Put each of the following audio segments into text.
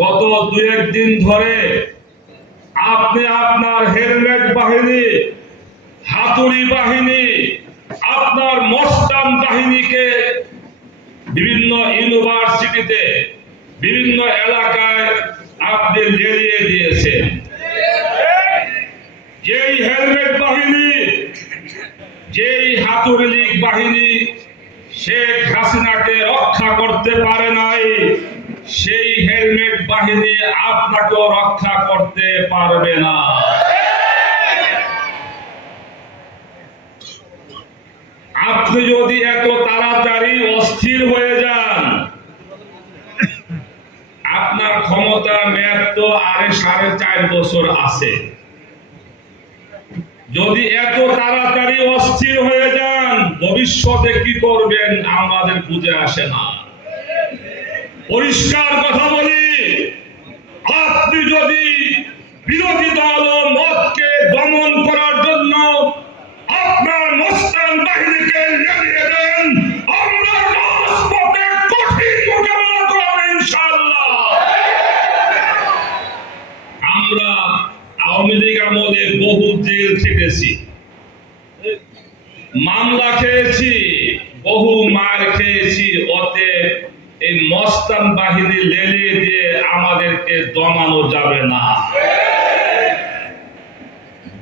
গত দু একদিন ধরে আপনি আপনার হেলমেট বাহিনী, হাতুড়ি বাহিনী, আপনার মস্তান বাহিনীকে বিভিন্ন ইউনিভার্সিটিতে, বিভিন্ন এলাকায় আপনি লেলিয়ে দিয়েছেন। যেই হেলমেট বাহিনী, যেই হাতুড়ি লীগ বাহিনী শেখ হাসিনাকে রক্ষা করতে পারে নাই, সেই হেলমেট বাহিনী আপনাকেও রক্ষা করতে পারবে না। আপনি যদি এত তাড়াতাড়ি অস্থির হয়ে যান, আপনার ক্ষমতার মেয়াদ তো আরে 4.5 বছর আছে। যদি এত তাড়াতাড়ি অস্থির হয়ে যান, ভবিষ্যতে কি করবেন আমাদের বুঝে আসে না। পরিষ্কার কথা বলি, আপনি যদি বিরোধী দল ও মতকে দমন করার জন্য আপনার মস্তান বাহিনীকে লেলিয়ে দেন, আমরা রাজপথে কঠিন মোকাবেলা করব ইনশাআল্লাহ। আমরা আওয়ামী লীগ আমলে বহু জেল খেটেছি, মামলা খেয়েছি, বহু মার খেয়েছি। অতএব এই মস্তান বাহিনী লেলিয়ে দিয়ে আমাদেরকে দমানো যাবে না।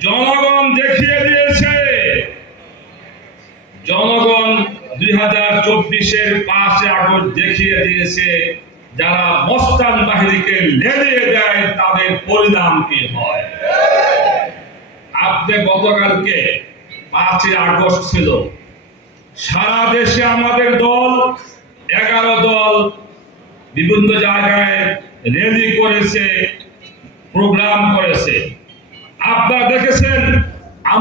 জনগণ দেখিয়ে দিয়েছে, জনগণ 2024-এর 5 আগস্ট দেখিয়ে দিয়েছে, যারা মস্তান বাহিনীকে লেলিয়ে দেয় তাদের পরিণাম কি হয়। আপনি গতকালকে 5 আগস্ট ছিল, সারা দেশে আমাদের দল 11 দল বিভিন্ন জায়গায় র্যালি করেছে, প্রোগ্রাম করেছে। আপনারা দেখেছেন